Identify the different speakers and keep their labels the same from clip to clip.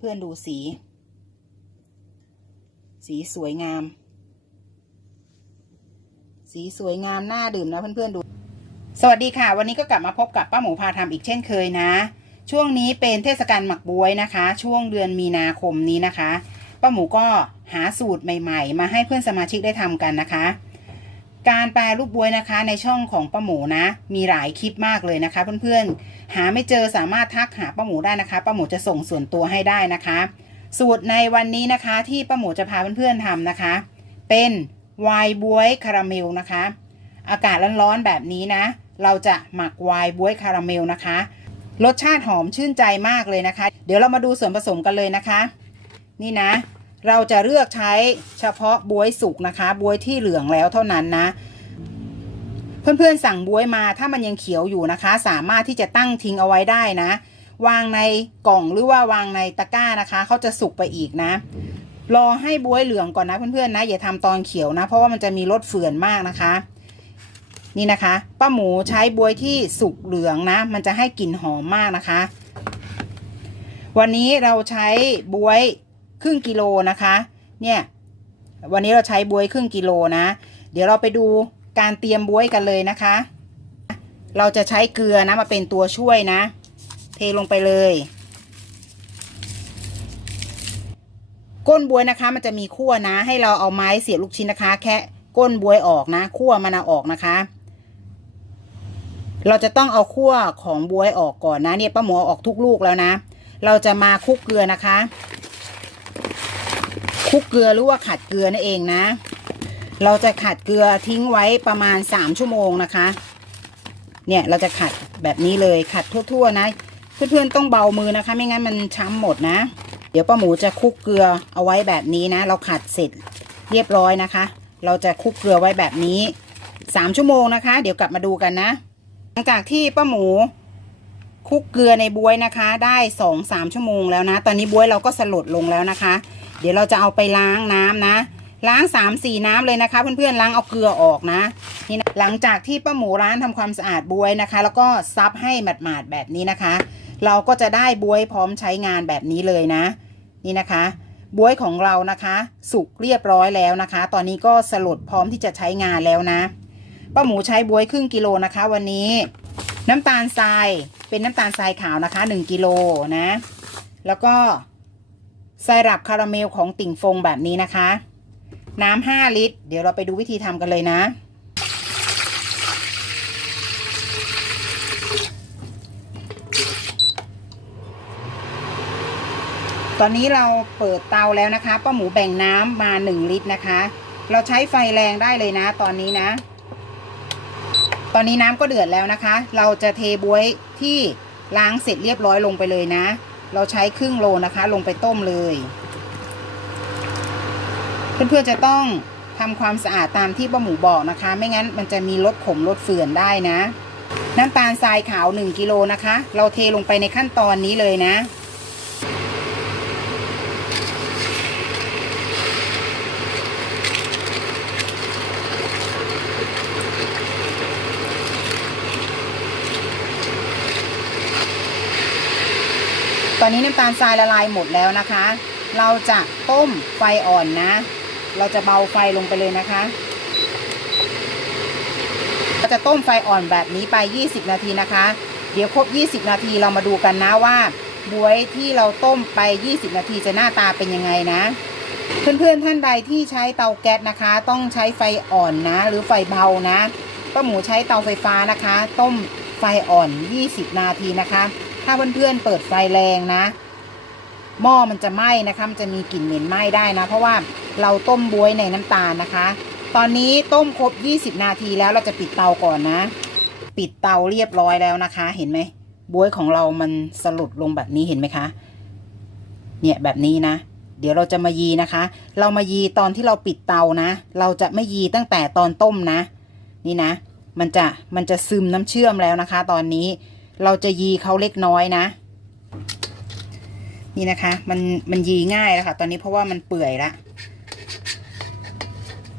Speaker 1: เพื่อนๆดูสี สีสวยงาม สีสวยงามน่าดื่มนะเพื่อนๆดู สวัสดีค่ะ วันนี้ก็กลับมาพบกับป้าหมูพาทำอีกเช่นเคยนะ ช่วงนี้เป็นเทศกาลหมักบวยนะคะ ช่วงเดือนมีนาคมนี้นะคะ ป้าหมูก็หาสูตรใหม่ ๆ มาให้เพื่อนสมาชิกได้ทำกันนะคะการแปรรูปบวยนะคะในช่องของป้าหมูนะ มีหลายคลิปมากเลยนะคะ เพื่อนๆ หาไม่เจอสามารถทักหาป้าหมูได้นะคะป้าหมูจะส่งส่วนตัวให้ได้นะคะ สูตรในวันนี้นะคะที่ป้าหมูจะพาเพื่อนๆทำนะคะ เป็นวน์บวยคาราเมลนะคะ อากาศร้อนๆแบบนี้นะ เราจะหมักวน์บวยคาราเมลนะคะ รสชาติหอมชื่นใจมากเลยนะคะ เดี๋ยวเรามาดูส่วนผสมกันเลยนะคะ นี่นะ เราจะเลือกใช้เฉพาะบวยสุกนะคะ บวยที่เหลืองแล้วเท่านั้นนะ เพื่อนๆสั่งบวยมาถ้ามันยังเขียวอยู่นะคะ สามารถที่จะตั้งทิ้งเอาไว้ได้นะ วางในกล่องหรือว่าวางในตะกร้านะคะเขาจะสุกไปอีกนะ รอให้บวยเหลืองก่อนนะเพื่อนๆนะอย่าทำตอนเขียวนะ เพราะว่ามันจะมีรสเฝื่อนมากนะคะ นี่นะคะป้าหมูใช้บวยที่สุกเหลืองนะ มันจะให้กลิ่นหอมมากนะคะ วันนี้เราใช้บวยครึ่งกิโลนะคะ เนี่ยวันนี้เราใช้บวยครึ่งกิโลนะ เดี๋ยวเราไปดู การเตรียมบวยกันเลยนะคะ เราจะใช้เกลือนะมาเป็นตัวช่วยนะ เทลงไปเลย ก้นบวยนะคะ มันจะมีขั้วนะ ให้เราเอาไม้เสียบลูกชิ้นนะคะ แค่ก้นบวยออกนะขั้วมันเอาออกนะคะ เราจะต้องเอาขั้วของบวยออกก่อนนะเนี่ยป้าหมูเอออกทุกลูกแล้วนะ เราจะมาคลุกเกลือนะคะคลุกเกลือหรือว่าขัดเกลือนั่นเองนะ เราจะขัดเกลือทิ้งไว้ประมาณสามชั่วโมงนะคะ เนี่ยเราจะขัดแบบนี้เลยขัดทั่วๆนะ เพื่อนๆต้องเบามือนะคะ ไม่งั้นมันช้ำหมดนะ เดี๋ยวป้าหมูจะคลุกเกลือเอาไว้แบบนี้นะ เราขัดเสร็จเรียบร้อยนะคะ เราจะคลุกเกลือไว้แบบนี้สามชั่วโมงนะคะ เดี๋ยวกลับมาดูกันนะ หลังจากที่ป้าหมูคลุกเกลือในบวยนะคะ ได้สองสามชั่วโมงแล้วนะ ตอนนี้บวยเราก็สลดลงแล้วนะคะ เดี๋ยวเราจะเอาไปล้างน้ำนะ ล้างสามสี่น้ำเลยนะคะ เพื่อนๆล้างเอาเกลือออกนะ นี่นะหลังจากที่ป้าหมูร้านทำความสะอาดบวยนะคะ แล้วก็ซับให้หมาดๆแบบนี้นะคะ เราก็จะได้บวยพร้อมใช้งานแบบนี้เลยนะ นี่นะคะบวยของเรานะคะ สุกเรียบร้อยแล้วนะคะ ตอนนี้ก็สลดพร้อมที่จะใช้งานแล้วนะป้าหมูใช้บวยครึ่งกิโลนะคะ วันนี้ น้ำตาลทรายเป็นน้ำตาลทรายขาวนะคะ1กิโลนะ แล้วก็ไซรัปคาราเมลของติ่งฟงแบบนี้นะคะ น้ำห้าลิตร เดี๋ยวเราไปดูวิธีทำกันเลยนะ ตอนนี้เราเปิดเตาแล้วนะคะป้าหมูแบ่งน้ำมาหนึ่งลิตรนะคะ เราใช้ไฟแรงได้เลยนะ ตอนนี้นะ ตอนนี้น้ำก็เดือดแล้วนะคะ เราจะเทบวยที่ล้างเสร็จเรียบร้อยลงไปเลยนะ เราใช้ครึ่งโลนะคะ ลงไปต้มเลย เพื่อนๆจะต้องทำความสะอาดตามที่ป้าหมูบอกนะคะ ไม่งั้นมันจะมีรสขมรสเฟื่อนได้นะ น้ำตาลทรายขาว 1กิโลนะคะ เราเทลงไปในขั้นตอนนี้เลยนะตอนนี้น้ำตาลทรายละลายหมดแล้วนะคะ เราจะต้มไฟอ่อนนะ เราจะเบาไฟลงไปเลยนะคะ เราจะต้มไฟอ่อนแบบนี้ไป 20 นาทีนะคะ เดี๋ยวครบ 20 นาทีเรามาดูกันนะว่าบวยที่เราต้มไป 20 นาทีจะหน้าตาเป็นยังไงนะ เพื่อนๆท่านใดที่ใช้เตาแก๊สนะคะ ต้องใช้ไฟอ่อนนะ หรือไฟเบานะป้าหมูใช้เตาไฟฟ้านะคะ ต้มไฟอ่อน 20 นาทีนะคะ ถ้าเพื่อนๆเปิดไฟแรงนะ หม้อมันจะไหม้นะคะมันจะมีกลิ่นเหม็นไหม้ได้นะ เพราะว่าเราต้มบวยในน้ำตาลนะคะ ตอนนี้ต้มครบ 20 นาทีแล้วเราจะปิดเตาก่อนนะ ปิดเตาเรียบร้อยแล้วนะคะ เห็นไหมบวยของเรามันสลุดลงแบบนี้เห็นไหมคะ เนี่ยแบบนี้นะ เดี๋ยวเราจะมายีนะคะ เรามายีตอนที่เราปิดเตานะ เราจะไม่ยีตั้งแต่ตอนต้มนะ นี่นะ มันจะมันจะซึมน้ำเชื่อมแล้วนะคะ ตอนนี้เราจะยีเขาเล็กน้อยนะ นี่นะคะ มันมันยีง่ายแล้วค่ะ ตอนนี้เพราะว่ามันเปื่อยละ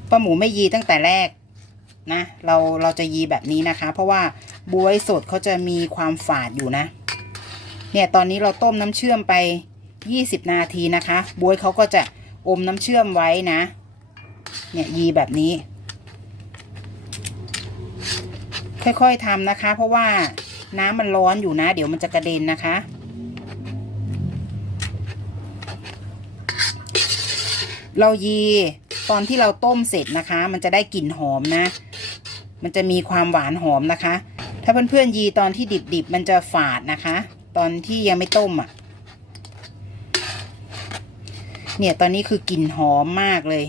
Speaker 1: ป้าหมูไม่ยีตั้งแต่แรกนะ เราเราจะยีแบบนี้นะคะ เพราะว่าบวยสดเขาจะมีความฝาดอยู่นะ เนี่ยตอนนี้เราต้มน้ำเชื่อมไป20นาทีนะคะ บวยเขาก็จะอมน้ำเชื่อมไว้นะ เนี่ยยีแบบนี้ ค่อยๆทำนะคะ เพราะว่าน้ำมันร้อนอยู่นะ เดี๋ยวมันจะกระเด็นนะคะ เรายีตอนที่เราต้มเสร็จนะคะ มันจะได้กลิ่นหอมนะ มันจะมีความหวานหอมนะคะ ถ้าเพื่อนๆยีตอนที่ดิบๆมันจะฝาดนะคะ ตอนที่ยังไม่ต้มอะ เนี่ยตอนนี้คือกลิ่นหอมมากเลย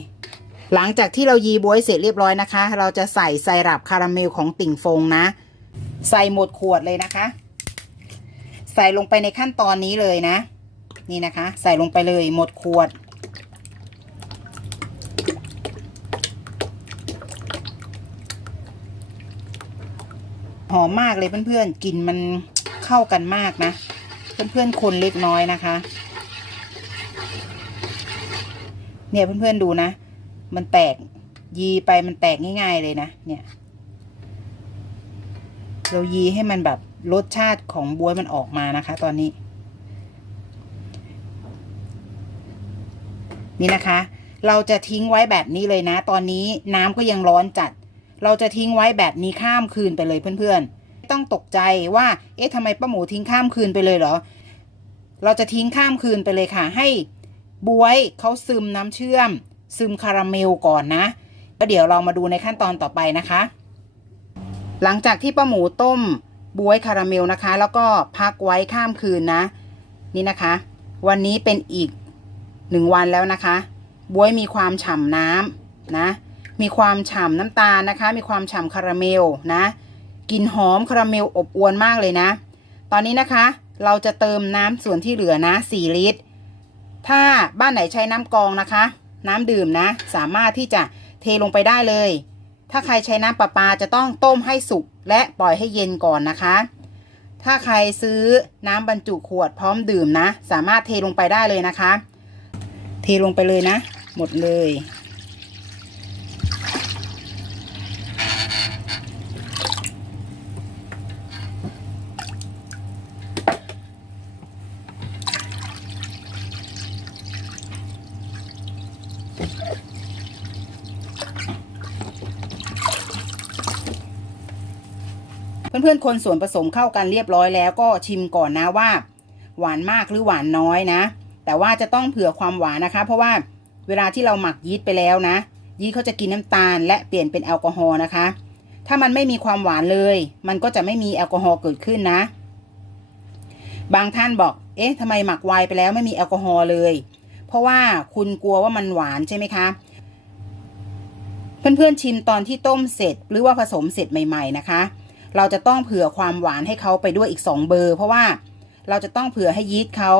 Speaker 1: หลังจากที่เรายีบวยเสร็จเรียบร้อยนะคะ เราจะใส่ไซรัปคาราเมลของติ่งฟงนะ ใส่หมดขวดเลยนะคะ ใส่ลงไปในขั้นตอนนี้เลยนะ นี่นะคะ ใส่ลงไปเลยหมดขวด หอมมากเลยเพื่อนๆกลิ่นมันเข้ากันมากนะ เพื่อนๆคนเล็กน้อยนะคะ เนี่ยเพื่อนๆดูนะ มันแตกยีไปมันแตกง่ายๆเลยนะ เนี่ย เรายีให้มันแบบรสชาติของบวยมันออกมานะคะ ตอนนี้ นี่นะคะ เราจะทิ้งไว้แบบนี้เลยนะ ตอนนี้น้ำก็ยังร้อนจัด เราจะทิ้งไว้แบบนี้ข้ามคืนไปเลยเพื่อนๆไม่ต้องตกใจว่า เอ๊ะทำไมป้าหมูทิ้งข้ามคืนไปเลยเหรอ เราจะทิ้งข้ามคืนไปเลยค่ะ ให้บวยเขาซึมน้ำเชื่อม ซึมคาราเมลก่อนนะแล้วเดี๋ยวเรามาดูในขั้นตอนต่อไปนะคะ หลังจากที่ป้าหมูต้มบวยคาราเมลนะคะ แล้วก็พักไว้ข้ามคืนนะ นี่นะคะ วันนี้เป็นอีกหนึ่งวันแล้วนะคะ บวยมีความฉ่ำน้ำนะ มีความฉ่ำน้ำตาลนะคะ มีความฉ่ำคาราเมลนะกลิ่นหอมคาราเมลอบอวลมากเลยนะ ตอนนี้นะคะ เราจะเติมน้ำส่วนที่เหลือนะ4ลิตร ถ้าบ้านไหนใช้น้ำกองนะคะ น้ำดื่มนะ สามารถที่จะเทลงไปได้เลย ถ้าใครใช้น้ำประปาจะต้องต้มให้สุกและปล่อยให้เย็นก่อนนะคะ ถ้าใครซื้อน้ำบรรจุขวดพร้อมดื่มนะ สามารถเทลงไปได้เลยนะคะ เทลงไปเลยนะ หมดเลย พื่อนๆคนส่วนผสมเข้ากันเรียบร้อยแล้วก็ชิมก่อนนะว่า หวานมากหรือหวานน้อยนะ แต่ว่าจะต้องเผื่อความหวานนะคะ เพราะว่าเวลาที่เราหมักยีสต์ไปแล้วนะ ยีสต์เขาจะกินน้ำตาล และเปลี่ยนเป็นแอลกอฮอล์นะคะ ถ้ามันไม่มีความหวานเลย มันก็จะไม่มีแอลกอฮอล์เกิดขึ้นนะ บางท่านบอก เอ๊ะทำไมหมักไวน์ไปแล้วไม่มีแอลกอฮอล์เลย เพราะว่าคุณกลัวว่ามันหวานใช่ไหมคะเพื่อนๆชิมตอนที่ต้มเสร็จหรือว่าผสมเสร็จใหม่ ๆ นะคะ เราจะต้องเผื่อความหวานให้เขาไปด้วยอีก 2 เบอร์ เพราะว่าเราจะต้องเผื่อให้ยีสต์เขา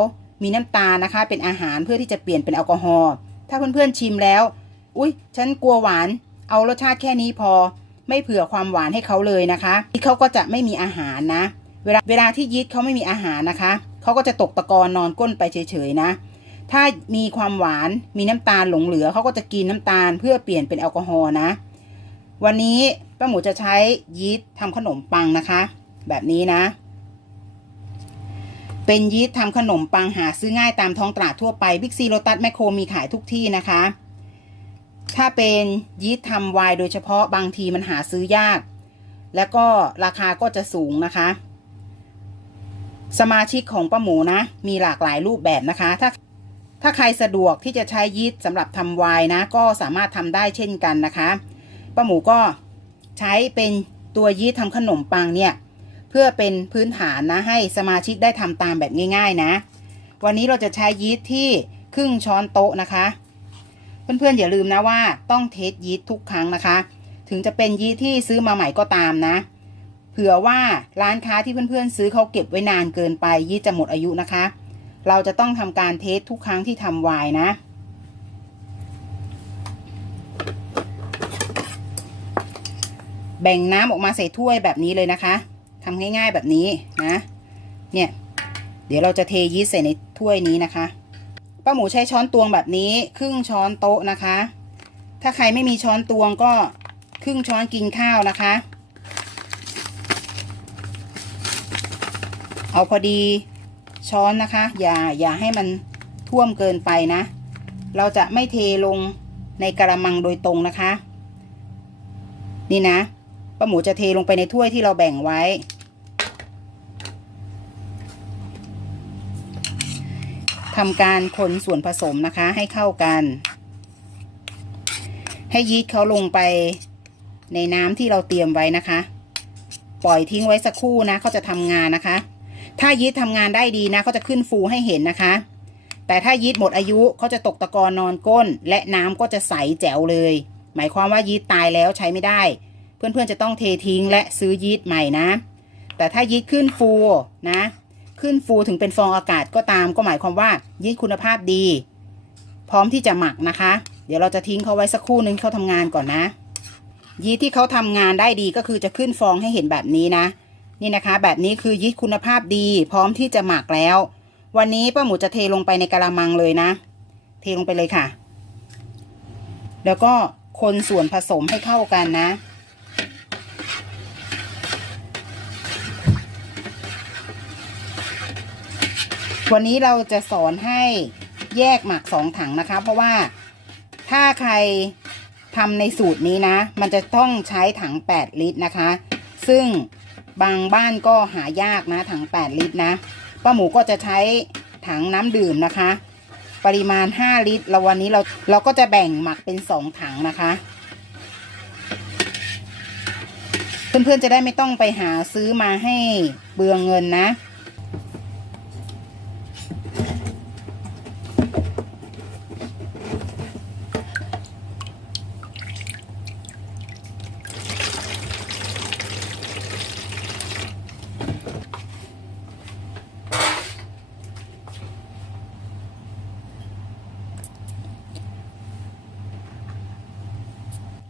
Speaker 1: มีน้ำตาลนะคะ เป็นอาหารเพื่อที่จะเปลี่ยนเป็นแอลกอฮอล์ถ้าเพื่อนๆชิมแล้ว อุ๊ย ฉันกลัวหวาน เอารสชาติแค่นี้พอ ไม่เผื่อความหวานให้เขาเลยนะคะยีสต์เขาก็จะไม่มีอาหารนะ เวลาเวลาที่ยีสต์เขาไม่มีอาหารนะคะเขาก็จะตกตะกอนนอนก้นไปเฉยๆนะถ้ามีความหวานมีน้ำตาลหลงเหลือเขาก็จะกินน้ำตาลเพื่อเปลี่ยนเป็นแอลกอฮอล์นะ วันนี้ป้าหมูจะใช้ยีสต์ทำขนมปังนะคะ แบบนี้นะ เป็นยีสต์ทำขนมปังหาซื้อง่ายตามท้องตลาดทั่วไปบิ๊กซีโ o ตัสแมคโครมีขายทุกที่นะคะ ถ้าเป็นยีสต์ทำไวน์โดยเฉพาะบางทีมันหาซื้อยาก แล้วก็ราคาก็จะสูงนะคะ สมาชิกของป้าหมูนะ มีหลากหลายรูปแบบนะคะ ถ้าถ้าใครสะดวกที่จะใช้ยีสต์สำหรับทำไวน์นะ ก็สามารถทำได้เช่นกันนะคะ ป้าหมูก็ใช้เป็นตัวยีสต์ทำขนมปังเนี่ย เพื่อเป็นพื้นฐานนะให้สมาชิกได้ทำตามแบบง่าย ๆนะ วันนี้เราจะใช้ยีสต์ที่ครึ่งช้อนโต๊ะนะคะ เพื่อนๆอย่าลืมนะว่าต้องเทสยีสต์ทุกครั้งนะคะ ถึงจะเป็นยีสต์ที่ซื้อมาใหม่ก็ตามนะ เผื่อว่าร้านค้าที่เพื่อนๆซื้อเขาเก็บไว้นานเกินไปยีสต์จะหมดอายุนะคะ เราจะต้องทำการเทสทุกครั้งที่ทำไวน์นะ แบ่งน้ำออกมาใส่ถ้วยแบบนี้เลยนะคะทำง่ายๆแบบนี้นะ เนี่ย เดี๋ยวเราจะเทยีสต์ใส่ในถ้วยนี้นะคะ ป้าหมูใช้ช้อนตวงแบบนี้ ครึ่งช้อนโต๊ะนะคะ ถ้าใครไม่มีช้อนตวงก็ครึ่งช้อนกินข้าวนะคะ เอาพอดีช้อนนะคะ อย่าอย่าให้มันท่วมเกินไปนะ เราจะไม่เทลงในกระมังโดยตรงนะคะ นี่นะ ป้าหมูจะเทลงไปในถ้วยที่เราแบ่งไว้ ทำการคนส่วนผสมนะคะให้เข้ากัน ให้ยีสต์เขาลงไปในน้ำที่เราเตรียมไว้นะคะ ปล่อยทิ้งไว้สักครู่นะเขาจะทำงานนะคะ ถ้ายีสต์ทำงานได้ดีนะเขาจะขึ้นฟูให้เห็นนะคะ แต่ถ้ายีสต์หมดอายุเขาจะตกตะกอนนอนก้น และน้ำก็จะใสแจ๋วเลย หมายความว่ายีสต์ตายแล้วใช้ไม่ได้ เพื่อนๆจะต้องเททิ้งและซื้อยีสต์ใหม่นะ แต่ถ้ายีสต์ขึ้นฟูนะ ขึ้นฟูถึงเป็นฟองอากาศก็ตามก็หมายความว่ายีสต์คุณภาพดี พร้อมที่จะหมักนะคะ เดี๋ยวเราจะทิ้งเขาไว้สักครู่นึงเขาทำงานก่อนนะ ยีสต์ที่เขาทำงานได้ดีก็คือจะขึ้นฟองให้เห็นแบบนี้นะ นี่นะคะ แบบนี้คือยีสต์คุณภาพดี พร้อมที่จะหมักแล้ว วันนี้ป้าหมูจะเทลงไปในกะละมังเลยนะ เทลงไปเลยค่ะ แล้วก็คนส่วนผสมให้เข้ากันนะ วันนี้เราจะสอนให้แยกหมักสองถังนะคะ เพราะว่าถ้าใครทำในสูตรนี้นะ มันจะต้องใช้ถัง 8 ลิตรนะคะ ซึ่งบางบ้านก็หายากนะ ถัง 8 ลิตรนะป้าหมูก็จะใช้ถังน้ำดื่มนะคะ ปริมาณ 5 ลิตรแล้ววันนี้เราเราก็จะแบ่งหมักเป็น 2 ถังนะคะเพื่อนๆจะได้ไม่ต้องไปหาซื้อมาให้เบืองเงินนะ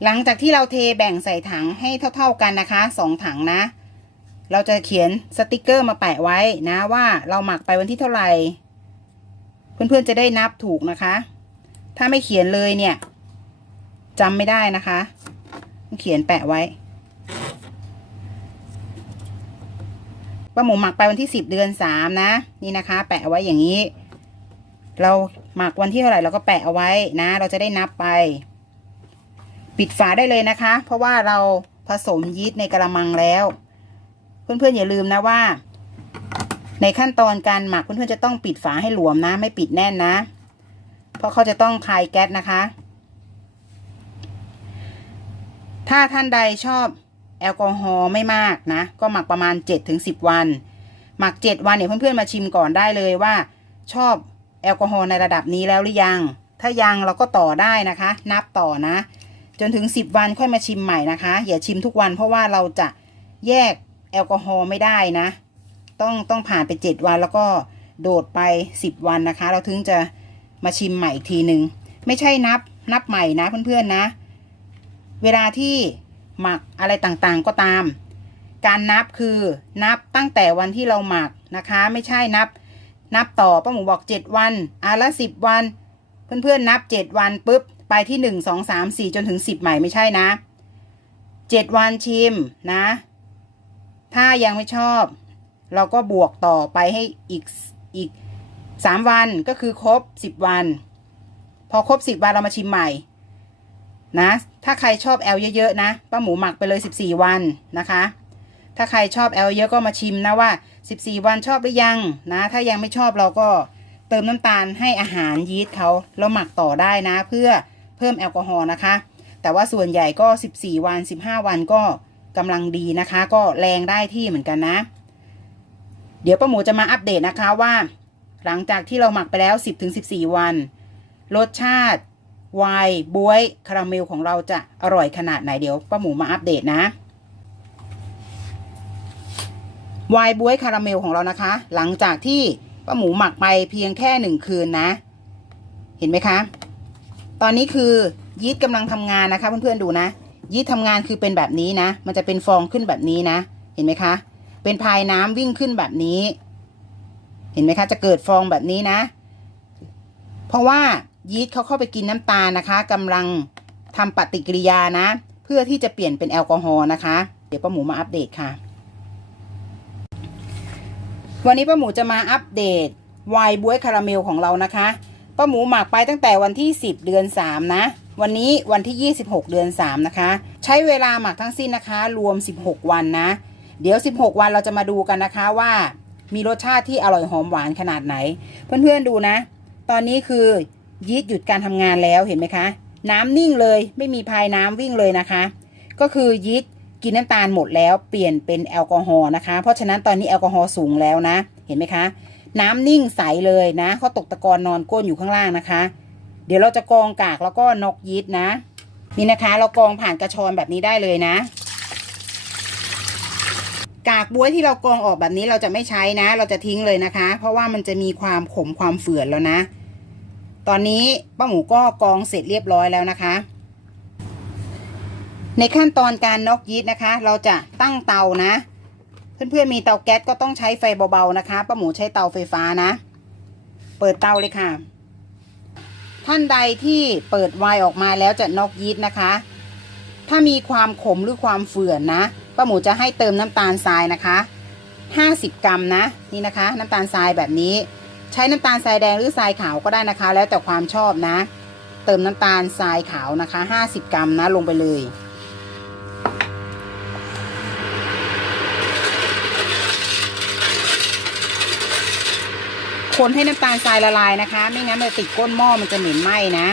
Speaker 1: หลังจากที่เราเทแบ่งใส่ถังให้เท่า ๆกันนะคะสองถังนะ เราจะเขียนสติกเกอร์มาแปะไว้นะว่าเราหมักไปวันที่เท่าไหร่ เพื่อนๆจะได้นับถูกนะคะ ถ้าไม่เขียนเลยเนี่ยจำไม่ได้นะคะ เขียนแปะไว้ป้าหมูหมักไปวันที่สิบเดือนสามนะ นี่นะคะ แปะไว้อย่างนี้ เราหมักวันที่เท่าไหร่เราก็แปะเอาไว้นะ เราจะได้นับไป ปิดฝาได้เลยนะคะ เพราะว่าเราผสมยีสต์ในกระมังแล้ว เพื่อนๆอย่าลืมนะว่า ในขั้นตอนการหมักเพื่อนๆจะต้องปิดฝาให้หลวมนะ ไม่ปิดแน่นนะ เพราะเขาจะต้องคายแก๊สนะคะ ถ้าท่านใดชอบแอลกอฮอล์ไม่มากนะ ก็หมักประมาณ 7-10 วัน หมัก 7 วันเนี่ยเพื่อนๆมาชิมก่อนได้เลยว่า ชอบแอลกอฮอล์ในระดับนี้แล้วหรือยัง ถ้ายังเราก็ต่อได้นะคะ นับต่อนะ จนถึง 10 วันค่อยมาชิมใหม่นะคะ อย่าชิมทุกวันเพราะว่าเราจะแยกแอลกอฮอล์ไม่ได้นะ ต้องต้องผ่านไป 7 วันแล้วก็โดดไป 10 วันนะคะ เราถึงจะมาชิมใหม่อีกทีหนึ่งไม่ใช่นับนับใหม่นะเพื่อนๆนะ เวลาที่หมักอะไรต่างๆก็ตาม การนับคือนับตั้งแต่วันที่เราหมักนะคะ ไม่ใช่นับ นับต่อป้าหมูบอก 7 วันอะละ10 วัน เพื่อนๆนับ 7 วันปุ๊บ ไปที่1 2 3 4จนถึง10ใหม่ไม่ใช่นะ7วันชิมนะ ถ้ายังไม่ชอบ เราก็บวกต่อไปให้อีกอีก3วันก็คือครบ10วัน พอครบ10วันเรามาชิมใหม่นะ ถ้าใครชอบแอลเยอะๆนะป้าหมูหมักไปเลย14วันนะคะ ถ้าใครชอบแอลเยอะก็มาชิมนะว่า14วันชอบหรือยังนะ ถ้ายังไม่ชอบเราก็เติมน้ำตาลให้อาหารยีสต์เขาแล้วหมักต่อได้นะเพื่อ เพิ่มแอลกอฮอล์นะคะ แต่ว่าส่วนใหญ่ก็ 14 วัน 15 วันก็กำลังดีนะคะ ก็แรงได้ที่เหมือนกันนะ เดี๋ยวป้าหมูจะมาอัปเดตนะคะว่า หลังจากที่เราหมักไปแล้ว 10-14 วัน รสชาติไวน์บวยคาราเมลของเราจะอร่อยขนาดไหนเดี๋ยวป้าหมูมาอัปเดตนะไวน์บวยคาราเมลของเรานะคะ หลังจากที่ป้าหมูหมักไปเพียงแค่หนึ่งคืนนะ เห็นไหมคะ ตอนนี้คือยีสต์กำลังทำงานนะคะ เพื่อนๆดูนะ ยีสต์ทำงานคือเป็นแบบนี้นะ มันจะเป็นฟองขึ้นแบบนี้นะ เห็นไหมคะ เป็นพายน้ำวิ่งขึ้นแบบนี้ เห็นไหมคะ จะเกิดฟองแบบนี้นะ เพราะว่ายีสต์เขาเข้าไปกินน้ำตาลนะคะกำลังทำปฏิกิริยานะ เพื่อที่จะเปลี่ยนเป็นแอลกอฮอล์นะคะ เดี๋ยวป้าหมูมาอัปเดตค่ะ วันนี้ป้าหมูจะมาอัปเดตไวน์บวยคาราเมลของเรานะคะ ป้าหมูหมักไปตั้งแต่วันที่ 10 เดือน 3 นะ วันนี้วันที่ 26 เดือน 3 นะคะ ใช้เวลาหมักทั้งสิ้นนะคะ รวม 16 วันนะ เดี๋ยว 16 วันเราจะมาดูกันนะคะว่ามีรสชาติที่อร่อยหอมหวานขนาดไหน เพื่อนๆดูนะ ตอนนี้คือยีสต์หยุดการทำงานแล้วเห็นไหมคะ น้ำนิ่งเลยไม่มีพายน้ำวิ่งเลยนะคะ ก็คือยีสต์กินน้ำตาลหมดแล้วเปลี่ยนเป็นแอลกอฮอล์นะคะ เพราะฉะนั้นตอนนี้แอลกอฮอล์สูงแล้วนะ เห็นไหมคะ น้ำนิ่งใสเลยนะเขาตกตะกอนนอนก้นอยู่ข้างล่างนะคะ เดี๋ยวเราจะกองกากแล้วก็นกยีสต์นะ นี่นะคะ เรากองผ่านกระชอนแบบนี้ได้เลยนะ กากบ๊วยที่เรากองออกแบบนี้เราจะไม่ใช้นะ เราจะทิ้งเลยนะคะ เพราะว่ามันจะมีความขมความเฝื่อนแล้วนะ ตอนนี้ป้าหมูก็กองเสร็จเรียบร้อยแล้วนะคะ ในขั้นตอนการนกยีสต์นะคะ เราจะตั้งเตานะ เพื่อนๆมีเตาแก๊สก็ต้องใช้ไฟเบาๆนะคะป้าหมูใช้เตาไฟฟ้านะ เปิดเตาเลยค่ะ ท่านใดที่เปิดไวน์ออกมาแล้วจะนอกยีสต์นะคะ ถ้ามีความขมหรือความเฝื่อนนะป้าหมูจะให้เติมน้ำตาลทรายนะคะ 50 กรัมนะนี่นะคะ น้ำตาลทรายแบบนี้ ใช้น้ำตาลทรายแดงหรือทรายขาวก็ได้นะคะ แล้วแต่ความชอบนะ เติมน้ำตาลทรายขาวนะคะ 50 กรัมนะลงไปเลย คนให้น้ำตาลทรายละลายนะคะ ไม่งั้นมันติดก้นหม้อมันจะเหม็นไหม้นะ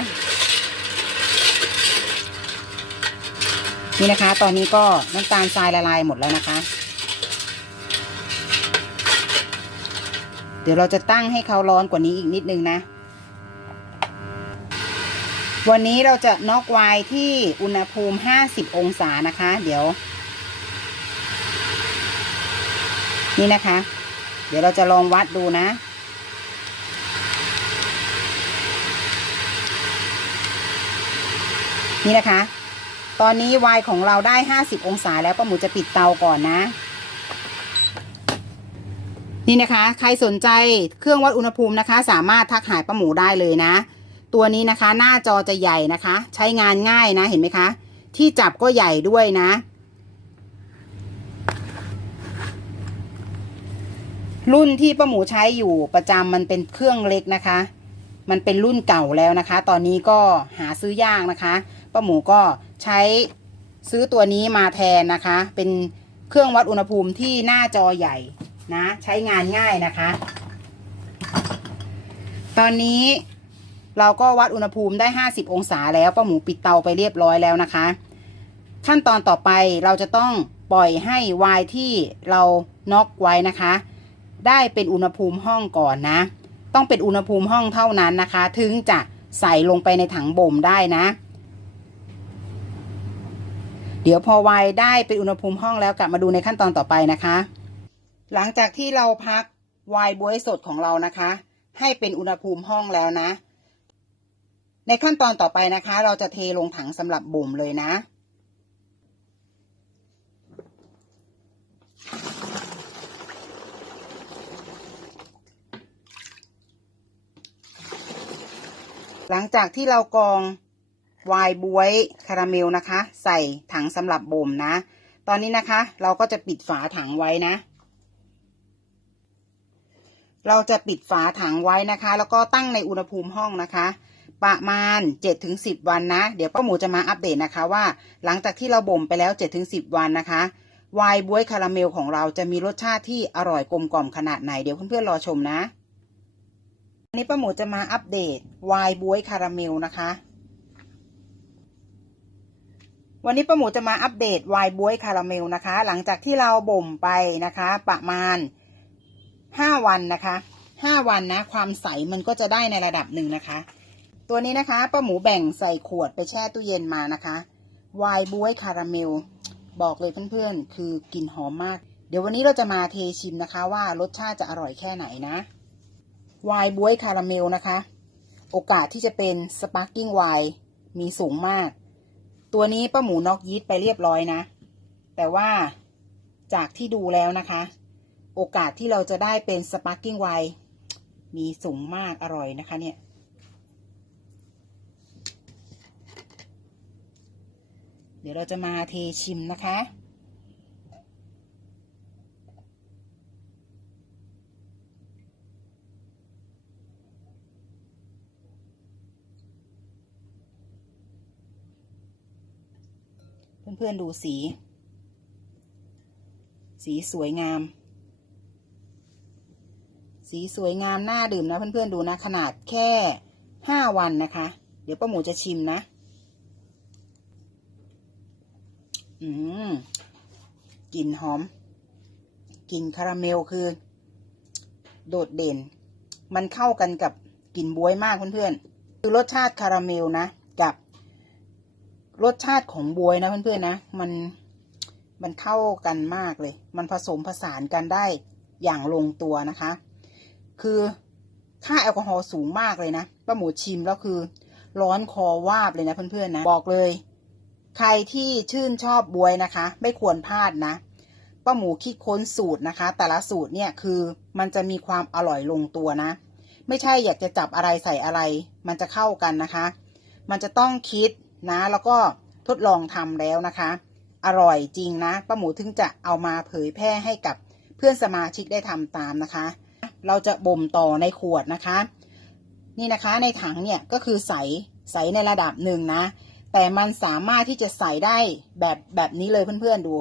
Speaker 1: นี่นะคะ ตอนนี้ก็น้ำตาลทรายละลายหมดแล้วนะคะ เดี๋ยวเราจะตั้งให้เขาร้อนกว่านี้อีกนิดนึงนะ วันนี้เราจะนอกไวน์ที่อุณหภูมิ 50 องศานะคะ เดี๋ยว นี่นะคะ เดี๋ยวเราจะลองวัดดูนะ นี่นะคะ ตอนนี้วน์ของเราได้ 50 องศาแล้วป้าหมูจะปิดเตาก่อนนะ นี่นะคะ ใครสนใจเครื่องวัดอุณหภูมินะคะ สามารถทักหายป้าหมูได้เลยนะ ตัวนี้นะคะ หน้าจอจะใหญ่นะคะ ใช้งานง่ายนะเห็นไหมคะ ที่จับก็ใหญ่ด้วยนะรุ่นที่ป้าหมูใช้อยู่ประจำมันเป็นเครื่องเล็กนะคะ มันเป็นรุ่นเก่าแล้วนะคะ ตอนนี้ก็หาซื้อยากนะคะ ป้าหมูก็ใช้ซื้อตัวนี้มาแทนนะคะ เป็นเครื่องวัดอุณหภูมิที่หน้าจอใหญ่นะ ใช้งานง่ายนะคะ ตอนนี้เราก็วัดอุณหภูมิได้ 50 องศาแล้วป้าหมูปิดเตาไปเรียบร้อยแล้วนะคะ ขั้นตอนต่อไปเราจะต้องปล่อยให้วน์ที่เราน็อกไว้นะคะ ได้เป็นอุณหภูมิห้องก่อนนะ ต้องเป็นอุณหภูมิห้องเท่านั้นนะคะ ถึงจะใส่ลงไปในถังบ่มได้นะ เดี๋ยวพอไวน์ได้เป็นอุณหภูมิห้องแล้วกลับมาดูในขั้นตอนต่อไปนะคะ หลังจากที่เราพักไวน์บวยสดของเรานะคะ ให้เป็นอุณหภูมิห้องแล้วนะ ในขั้นตอนต่อไปนะคะ เราจะเทลงถังสำหรับบ่มเลยนะหลังจากที่เรากรอง วน์บวยคาราเมลนะคะ ใส่ถังสำหรับบ่มนะ ตอนนี้นะคะ เราก็จะปิดฝาถังไว้นะ เราจะปิดฝาถังไว้นะคะ แล้วก็ตั้งในอุณหภูมิห้องนะคะ ประมาณ 7-10 วันนะ เดี๋ยวป้าหมูจะมาอัปเดตนะคะว่า หลังจากที่เราบ่มไปแล้ว 7-10 วันนะคะวน์บวยคาราเมลของเราจะมีรสชาติที่อร่อยกลมกล่อมขนาดไหนเดี๋ยวเพื่อนๆรอชมนะวันนี้ป้าหมูจะมาอัปเดตวน์บวยคาราเมลนะคะ วันนี้ป้าหมูจะมาอัปเดตไวน์บวยคาราเมลนะคะ หลังจากที่เราบ่มไปนะคะ ประมาณ5วันนะคะ5วันนะ ความใสมันก็จะได้ในระดับหนึ่งนะคะ ตัวนี้นะคะป้าหมูแบ่งใส่ขวดไปแช่ตู้เย็นมานะคะไวน์บวยคาราเมล บอกเลยเพื่อนๆ คือกลิ่นหอมมาก เดี๋ยววันนี้เราจะมาเทชิมนะคะ ว่ารสชาติจะอร่อยแค่ไหนนะไวน์บวยคาราเมลนะคะ โอกาสที่จะเป็นสปาร์กิ้งไวน์มีสูงมาก ตัวนี้ป้าหมูน็อกยีสต์ไปเรียบร้อยนะ แต่ว่าจากที่ดูแล้วนะคะ โอกาสที่เราจะได้เป็นสปาร์กิ้งไวน์มีสูงมากอร่อยนะคะเนี่ย เดี๋ยวเราจะมาเทชิมนะคะ พื่อนๆดูสี สีสวยงาม สีสวยงามน่าดื่มนะเพื่อนๆดูนะ ขนาดแค่ห้าวันนะคะ เดี๋ยวป้าหมูจะชิมนะ อืมกลิ่นหอมกลิ่นคาราเมลคือ โดดเด่น มันเข้ากันกับกลิ่นบวยมากเพื่อนๆคือรสชาติคาราเมลนะ กับ รสชาติของบวยนะเพื่อนๆนะ มันมันเข้ากันมากเลย มันผสมผสานกันได้อย่างลงตัวนะคะ คือค่าแอลกอฮอล์สูงมากเลยนะป้าหมูชิมแล้วคือ ร้อนคอวาบเลยนะเพื่อนๆนะบอกเลย ใครที่ชื่นชอบบวยนะคะ ไม่ควรพลาดนะป้าหมูคิดค้นสูตรนะคะ แต่ละสูตรเนี่ยคือมันจะมีความอร่อยลงตัวนะ ไม่ใช่อยากจะจับอะไรใส่อะไร มันจะเข้ากันนะคะ มันจะต้องคิด นะ แล้วก็ทดลองทำแล้วนะคะ อร่อยจริงนะป้าหมูถึงจะเอามาเผยแพร่ให้กับเพื่อนสมาชิกได้ทำตามนะคะ เราจะบ่มต่อในขวดนะคะ นี่นะคะในถังเนี่ยก็คือใสใสในระดับหนึ่งนะ แต่มันสามารถที่จะใส่ได้แบบแบบนี้เลยเพื่อนๆดู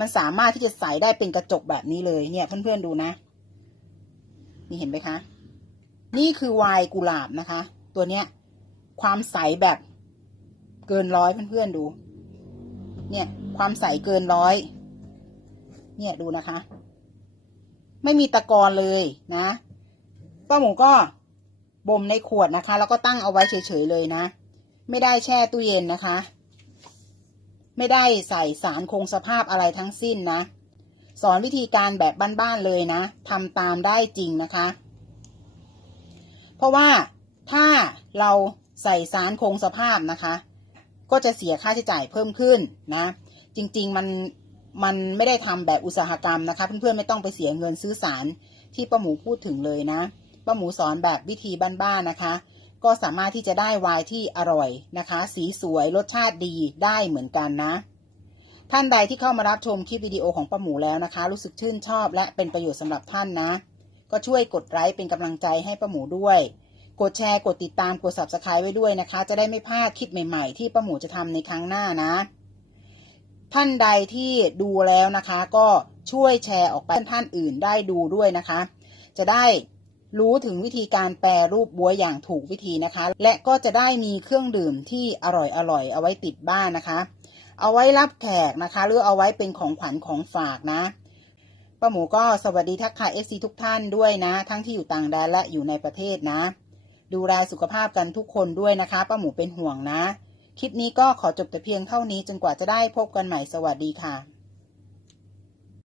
Speaker 1: มันสามารถที่จะใส่ได้เป็นกระจกแบบนี้เลยเนี่ยเพื่อนๆดูนะ นี่เห็นไหมคะ นี่คือวน์กุหลาบนะคะ ตัวเนี้ยความใสแบบ เกินร้อยเพื่อนๆดู เนี่ย ความใสเกินร้อย เนี่ยดูนะคะ ไม่มีตะกอนเลยนะป้าหมูก็บ่มในขวดนะคะ แล้วก็ตั้งเอาไว้เฉยๆเลยนะ ไม่ได้แช่ตู้เย็นนะคะ ไม่ได้ใส่สารคงสภาพอะไรทั้งสิ้นนะ สอนวิธีการแบบบ้านๆเลยนะทำตามได้จริงนะคะ เพราะว่าถ้าเราใส่สารคงสภาพนะคะ ก็จะเสียค่าใช้จ่ายเพิ่มขึ้นนะ จริง ๆ มันมันไม่ได้ทำแบบอุตสาหกรรมนะคะ เพื่อนๆไม่ต้องไปเสียเงินซื้อสารที่ป้าหมูพูดถึงเลยนะป้าหมูสอนแบบวิธีบ้านๆนะคะ ก็สามารถที่จะได้วน์ที่อร่อยนะคะ สีสวยรสชาติดีได้เหมือนกันนะ ท่านใดที่เข้ามารับชมคลิปวิดีโอของป้าหมูแล้วนะคะ รู้สึกชื่นชอบและเป็นประโยชน์สำหรับท่านนะ ก็ช่วยกดไลค์เป็นกำลังใจให้ป้าหมูด้วย กดแชร์ กดติดตาม กด subscribe ไว้ด้วยนะคะ จะได้ไม่พลาดคลิปใหม่ๆ ที่ป้าหมูจะทำในครั้งหน้านะ ท่านใดที่ดูแล้วนะคะ ก็ช่วยแชร์ออกไปท่านอื่นได้ดูด้วยนะคะ จะได้รู้ถึงวิธีการแปรรูปบัวอย่างถูกวิธีนะคะ และก็จะได้มีเครื่องดื่มที่อร่อยๆเอาไว้ติดบ้านนะคะ เอาไว้รับแขกนะคะ หรือเอาไว้เป็นของขวัญของฝากนะป้าหมูก็สวัสดีทักทายเอฟซีทุกท่านด้วยนะ ทั้งที่อยู่ต่างแดนและอยู่ในประเทศนะ ดูแลสุขภาพกันทุกคนด้วยนะคะ ป้าหมูเป็นห่วงนะ คลิปนี้ก็ขอจบแต่เพียงเท่านี้จนกว่าจะได้พบกันใหม่สวัสดีค่ะ